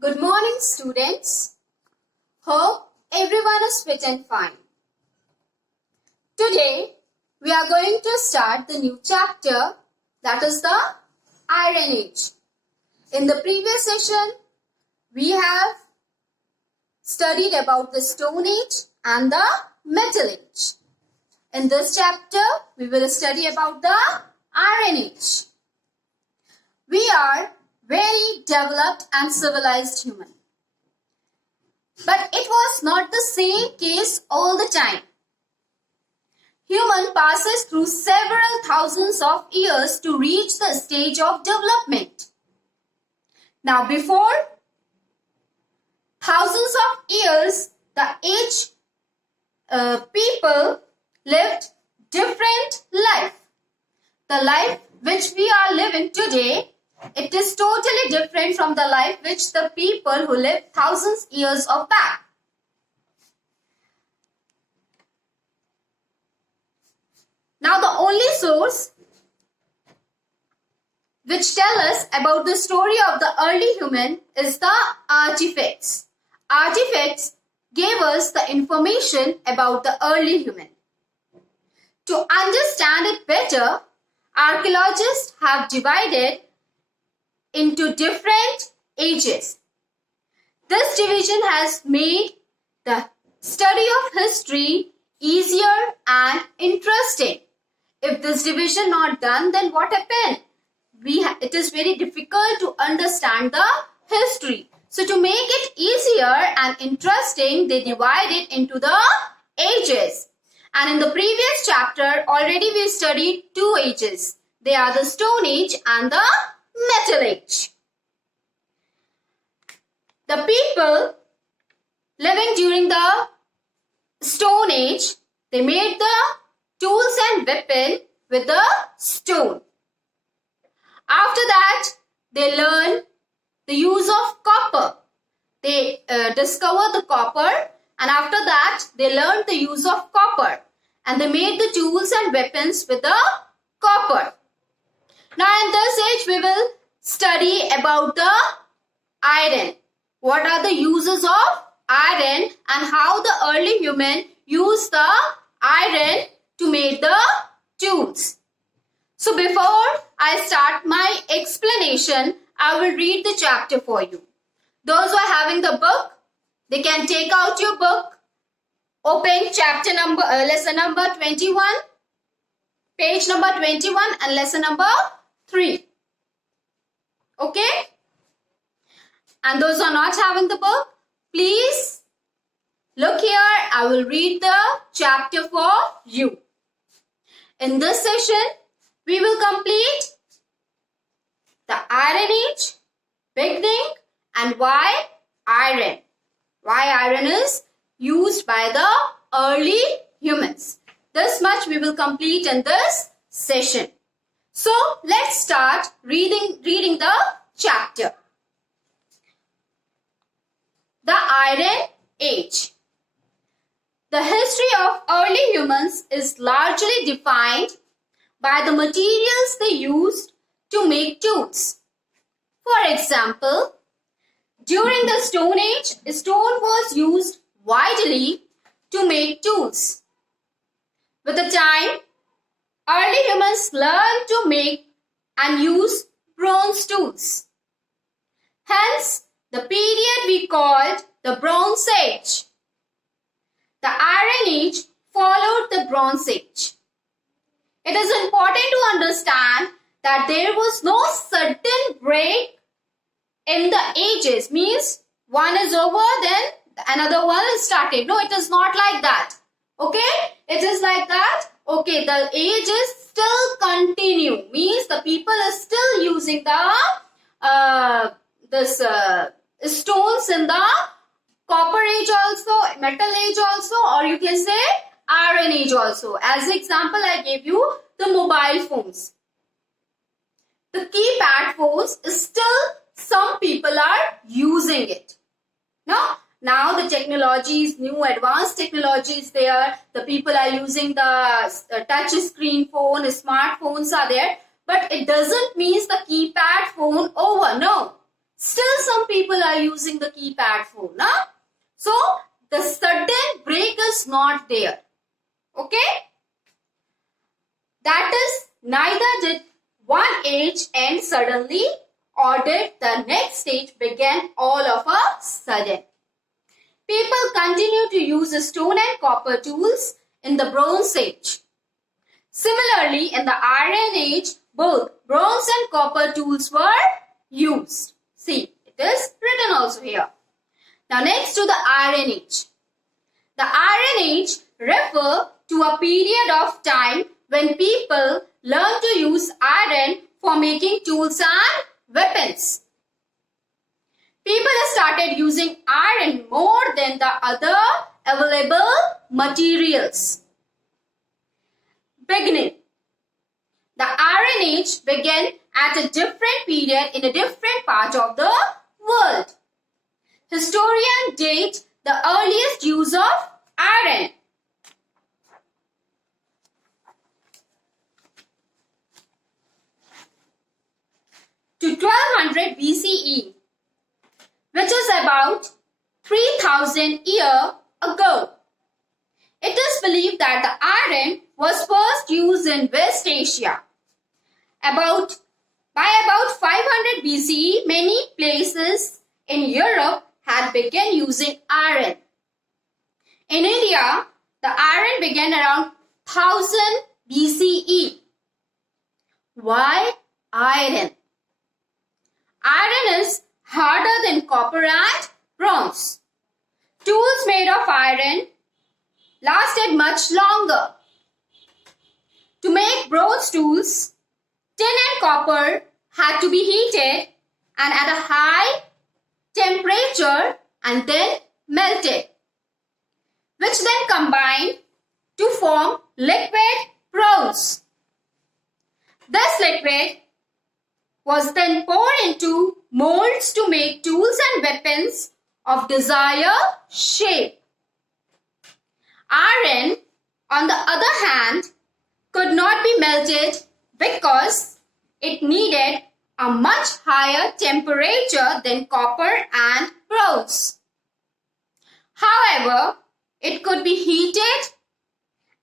Good morning, students. Hope everyone is fit and fine. Today, we are going to start the new chapter, that is the Iron Age. In the previous session, we have studied about the Stone Age and the Metal Age. In this chapter, we will study about the Iron Age. We are very developed and civilized human. But it was not the same case all the time. Human passes through several thousands of years to reach the stage of development. Now before thousands of years, the age people lived different life. The life which we are living today, it is totally different from the life which the people who lived thousands years of back. Now the only source which tell us about the story of the early human is the artifacts. Artifacts gave us the information about the early human. To understand it better, archaeologists have divided into different ages. This division has made the study of history easier and interesting. If this division not done, then what happened? It is very difficult to understand the history. So to make it easier and interesting, they divide it into the ages. And in the previous chapter, already we studied two ages. They are the Stone Age and the Metal Age. The people living during the Stone Age, they made the tools and weapon with the stone. After that, they learned the use of copper. They discovered the copper, and after that, they learned the use of copper. And they made the tools and weapons with the copper. Now in this age, we will study about the iron. What are the uses of iron and how the early human used the iron to make the tools. So before I start my explanation, I will read the chapter for you. Those who are having the book, they can take out your book, open lesson number 21, page number 21 and lesson number 3. Okay? And those who are not having the book, please look here. I will read the chapter for you. In this session, we will complete the Iron Age, beginning, and why iron. Why iron is used by the early humans. This much we will complete in this session. So let's start reading the chapter. The Iron Age. The history of early humans is largely defined by the materials they used to make tools. For example, during the Stone Age, stone was used widely to make tools. With the time, early humans learned to make and use bronze tools. Hence, the period we called the Bronze Age. The Iron Age followed the Bronze Age. It is important to understand that there was no sudden break in the ages. Means one is over, then another one is started. No, it is not like that. Okay? It is like that. Okay, the ages still continue. Means the people are still using the stones in the Copper Age also, Metal Age also, or you can say Iron Age also. As an example, I gave you the mobile phones. The keypad phones, still some people are using it. Now the technology is new, advanced technology is there. The people are using the touch screen phone, smartphones are there. But it doesn't mean the keypad phone over. No. Still some people are using the keypad phone. Huh? So the sudden break is not there. Okay? That is, neither did one age end suddenly or did the next stage begin all of a sudden. People continue to use stone and copper tools in the Bronze Age. Similarly, in the Iron Age, both bronze and copper tools were used. See, it is written also here. Now next to the Iron Age. The Iron Age refers to a period of time when people learned to use iron for making tools and weapons. People started using iron more than the other available materials. Beginning. The Iron Age began at a different period in a different part of the world. Historians date the earliest use of iron to 1200 BCE, which is about 3000 years ago. It is believed that the iron was first used in West Asia. By about 500 BCE, many places in Europe had begun using iron. In India, the iron began around 1000 BCE. Why iron? Iron is harder than copper and bronze. Tools made of iron lasted much longer. To make bronze tools, tin and copper had to be heated and at a high temperature and then melted, which then combined to form liquid bronze. This liquid was then poured into molds to make tools and weapons of desired shape. Iron, on the other hand, could not be melted because it needed a much higher temperature than copper and bronze. However, it could be heated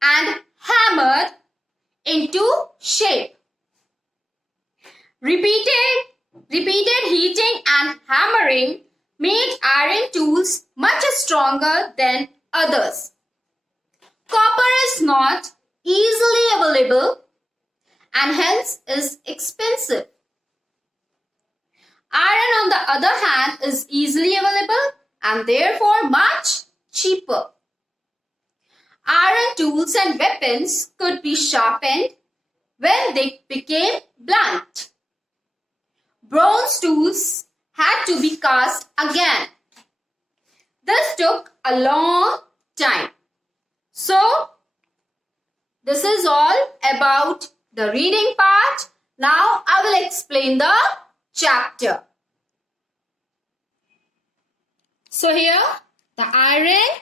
and hammered into shape. Repeated heating and hammering made iron tools much stronger than others. Copper is not easily available and hence is expensive. Iron, on the other hand, is easily available and therefore much cheaper. Iron tools and weapons could be sharpened when they became blunt. Bronze tools had to be cast again. This took a long time. So, this is all about the reading part. Now, I will explain the chapter. So, here, the Iron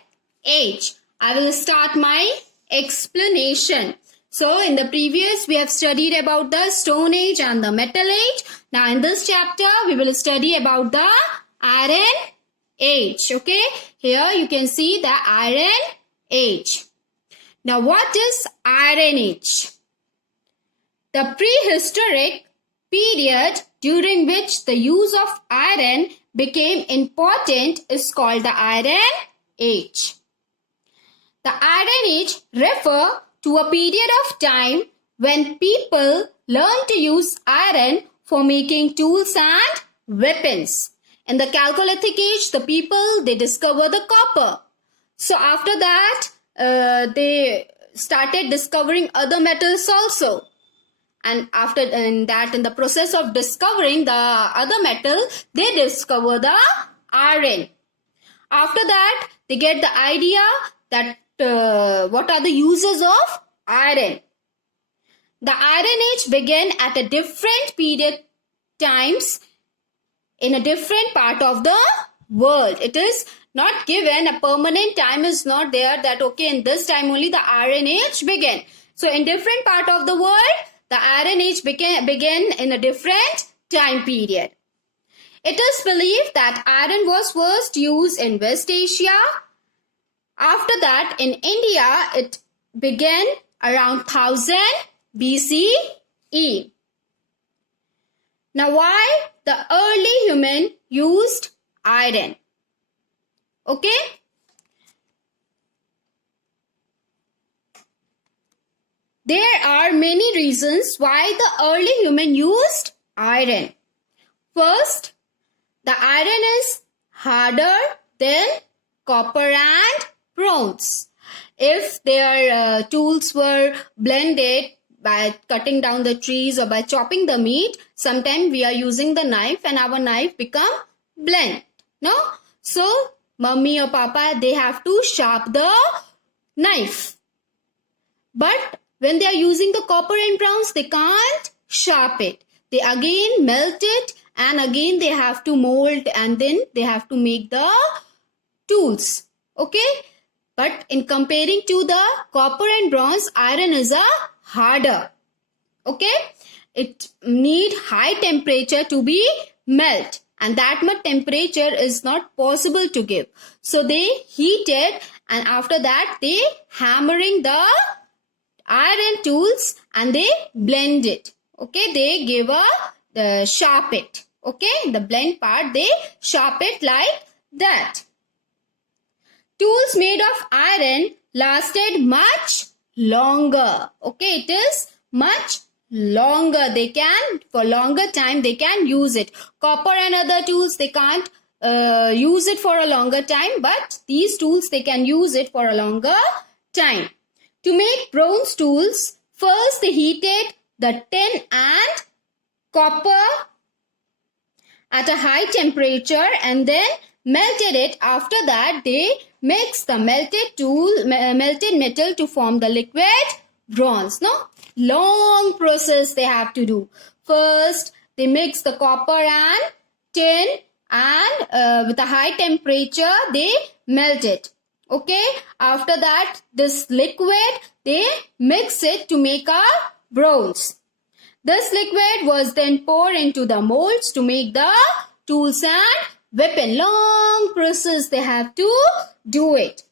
Age. I will start my explanation. So, in the previous, we have studied about the Stone Age and the Metal Age. Now, in this chapter, we will study about the Iron Age. Okay, here you can see the Iron Age. Now, what is Iron Age? The prehistoric period during which the use of iron became important is called the Iron Age. The Iron Age refers to a period of time when people learned to use iron for making tools and weapons. In the Chalcolithic Age, the people, they discovered the copper. So after that, they started discovering other metals also. And after in the process of discovering the other metal, they discover the iron. After that, they get the idea that what are the uses of iron. The Iron Age began at a different period times in a different part of the world. It is not given, a permanent time is not there that okay, in this time only the Iron Age began. So in different part of the world, the Iron Age began in a different time period. It is believed that iron was first used in West Asia. After that, in India, it began around 1000 BCE. Now, why the early human used iron? Okay? There are many reasons why the early human used iron. First, the iron is harder than copper and bronze. If their tools were blended by cutting down the trees or by chopping the meat, sometimes we are using the knife and our knife become blunt. No? So, mummy or papa, they have to sharp the knife. But when they are using the copper and bronze, they can't sharp it. They again melt it and again they have to mold and then they have to make the tools. Okay? But in comparing to the copper and bronze, iron is a harder. Okay? It need high temperature to be melt. And that much temperature is not possible to give. So they heat it and after that they hammering the iron tools and they blend it. Okay? They give the sharp it. Okay? The blend part they sharp it like that. Tools made of iron lasted much longer. Okay, it is much longer. They can, for longer time, they can use it. Copper and other tools, they can't use it for a longer time. But these tools, they can use it for a longer time. To make bronze tools, first they heated the tin and copper at a high temperature and then melted it. After that, they mixed the melted metal to form the liquid bronze. No, long process they have to do. First, they mix the copper and tin and with a high temperature, they melt it. Okay, after that, this liquid, they mix it to make a bronze. This liquid was then poured into the molds to make the tools and weapon. Long process they have to do it.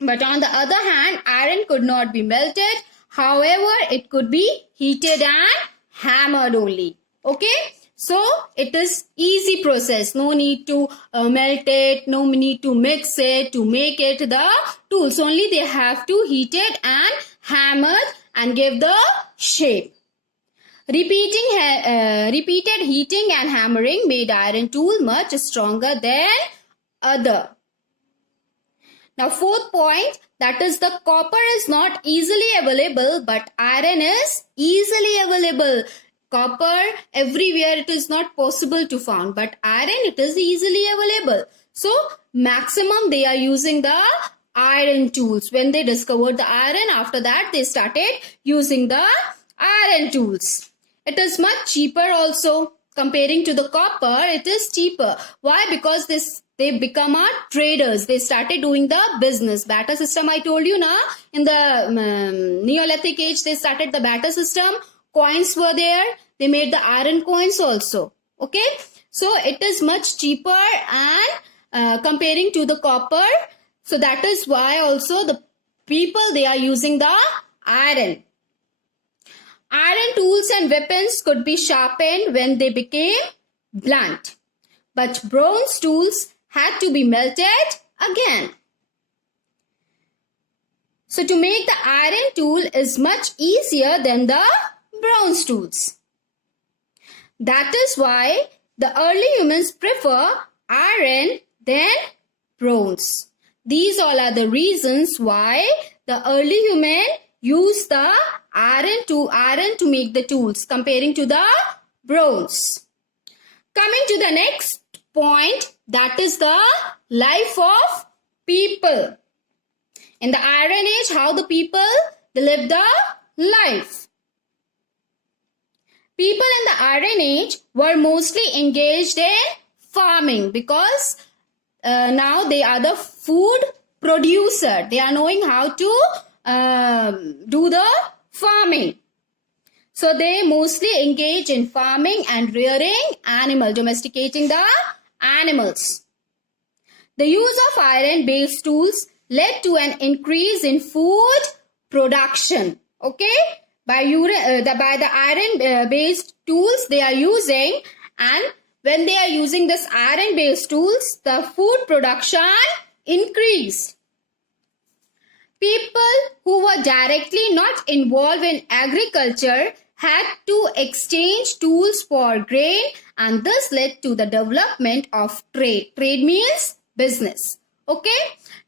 But on the other hand, iron could not be melted. However, it could be heated and hammered only. Okay? So, it is easy process. No need to melt it. No need to mix it to make it the tools. Only they have to heat it and hammer and give the shape. Repeated heating and hammering made iron tool much stronger than other. Now, fourth point, that is the copper is not easily available, but iron is easily available. Copper, everywhere it is not possible to find, but iron, it is easily available. So, maximum they are using the iron tools. When they discovered the iron, after that they started using the iron tools. It is much cheaper also. Comparing to the copper, it is cheaper. Why? Because they become traders. They started doing the business. Barter system, I told you now. In the Neolithic age, they started the barter system. Coins were there. They made the iron coins also. Okay. So, it is much cheaper and comparing to the copper. So, that is why also the people, they are using the iron. Iron tools and weapons could be sharpened when they became blunt. But bronze tools had to be melted again. So to make the iron tool is much easier than the bronze tools. That is why the early humans prefer iron than bronze. These all are the reasons why the early human used the iron to make the tools comparing to the bronze. Coming to the next point, that is the life of people. In the Iron Age, how the people they lived the life. People in the Iron Age were mostly engaged in farming because now they are the food producer. They are knowing how to do the farming. So they mostly engage in farming and rearing animals, domesticating the animals. The use of iron-based tools led to an increase in food production. Okay, by the iron-based tools they are using, and when they are using this iron-based tools, the food production increased. People who were directly not involved in agriculture had to exchange tools for grain, and this led to the development of trade. Trade means business. Okay.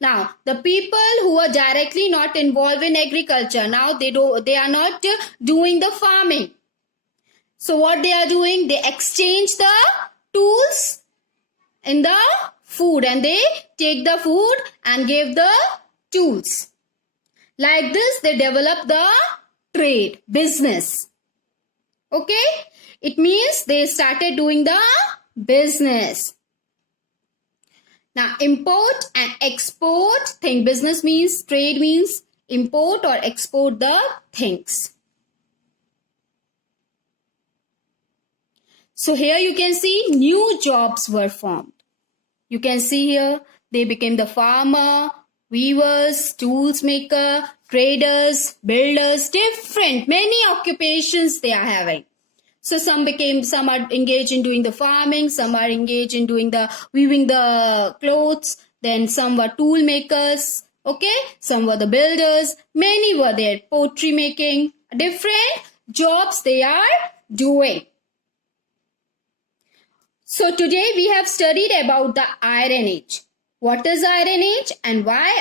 Now, the people who are directly not involved in agriculture, now they are not doing the farming. So what they are doing? They exchange the tools in the food, and they take the food and give the tools. Like this, they develop the trade, business. Okay? It means they started doing the business. Now, import and export thing. Business means, trade means import or export the things. So here you can see new jobs were formed. You can see here they became the farmer, weavers, tools maker, traders, builders, different, many occupations they are having. So some are engaged in doing the farming, some are engaged in doing the weaving the clothes, then some were tool makers, okay, some were the builders, many were there, pottery making, different jobs they are doing. So today we have studied about the Iron Age. What is Iron Age and why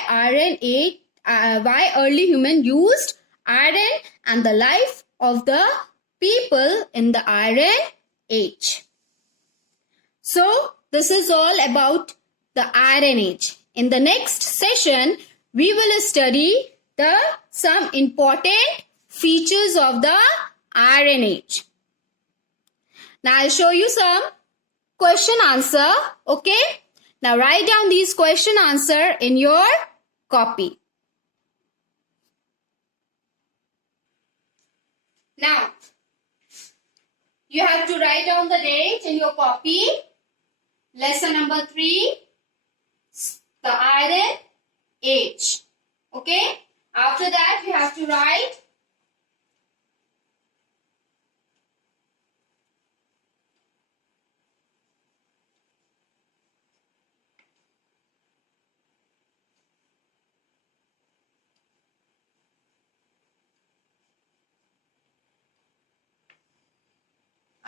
why early human used iron and the life of the people in the Iron Age. So this is all about the Iron Age. In the next session, we will study some important features of the Iron Age. Now I'll show you some question answer. Okay. Now write down these question answer in your copy. Now you have to write down the date in your copy. Lesson number 3, the Iron Age. Okay. After that you have to write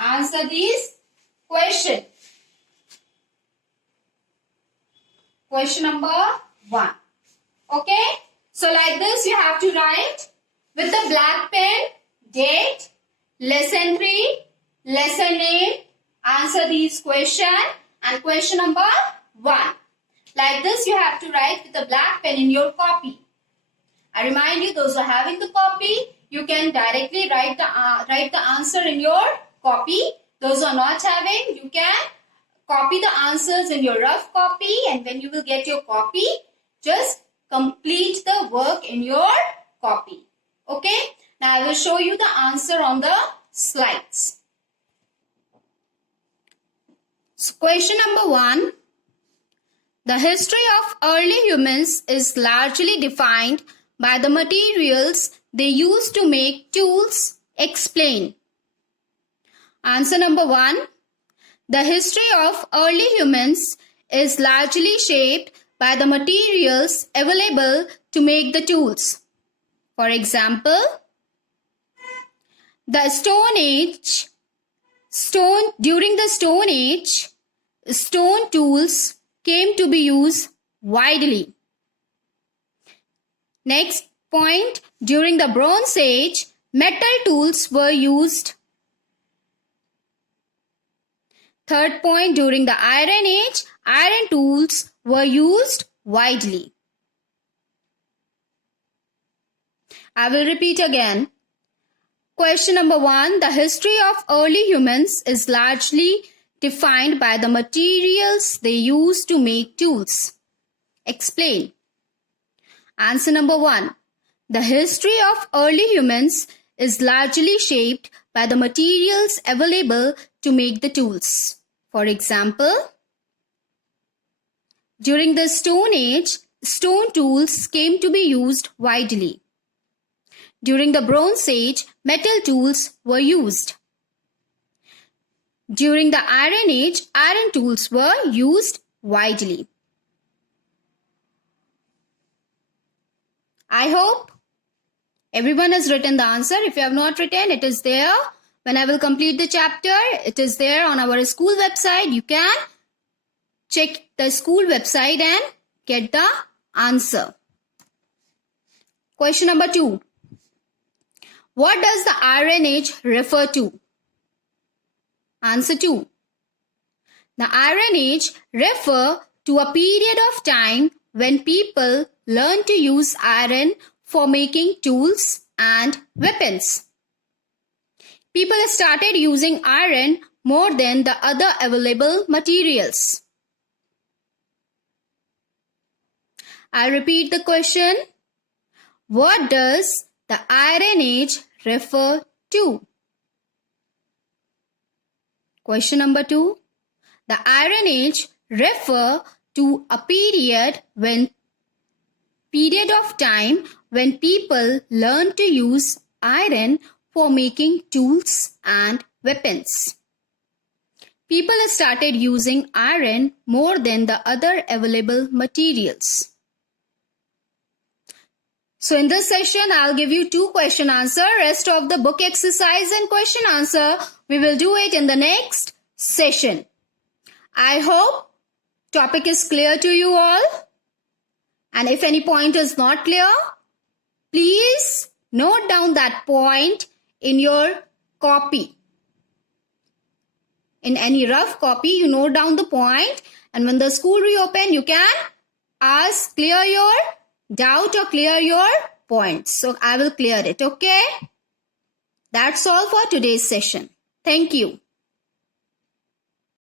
answer these question. Question number 1. Okay. So like this you have to write with the black pen date, lesson 3, lesson name, answer these question and question number 1. Like this you have to write with the black pen in your copy. I remind you, those who are having the copy, you can directly write the answer in your copy. Those who are not having, you can copy the answers in your rough copy, and when you will get your copy, just complete the work in your copy. Okay. Now I will show you the answer on the slides. So question number 1. The history of early humans is largely defined by the materials they used to make tools. Explain. Answer number 1. The history of early humans is largely shaped by the materials available to make the tools. For example, during the Stone Age, stone tools came to be used widely. Next point, during the Bronze Age, metal tools were used. Third point, during the Iron Age, iron tools were used widely. I will repeat again. Question number 1. The history of early humans is largely defined by the materials they used to make tools. Explain. Answer number 1. The history of early humans is largely shaped by the materials available to make the tools. For example, during the Stone Age, stone tools came to be used widely. During the Bronze Age, metal tools were used. During the Iron Age, iron tools were used widely. I hope everyone has written the answer. If you have not written, it is there. When I will complete the chapter, it is there on our school website. You can check the school website and get the answer. Question number 2. What does the Iron Age refer to? Answer 2. The Iron Age refer to a period of time when people learned to use iron for making tools and weapons. People started using iron more than the other available materials. I repeat the question. What does the Iron Age refer to? Question number 2. The Iron Age refer to a period of time when people learned to use iron for making tools and weapons. People started using iron more than the other available materials. So in this session, I'll give you 2 question answer. Rest of the book exercise and question answer, we will do it in the next session. I hope topic is clear to you all. And if any point is not clear, please note down that point in your copy. In any rough copy, you note down the point, and when the school reopen, you can ask, clear your doubt or clear your points. So I will clear it, okay? That's all for today's session. Thank you.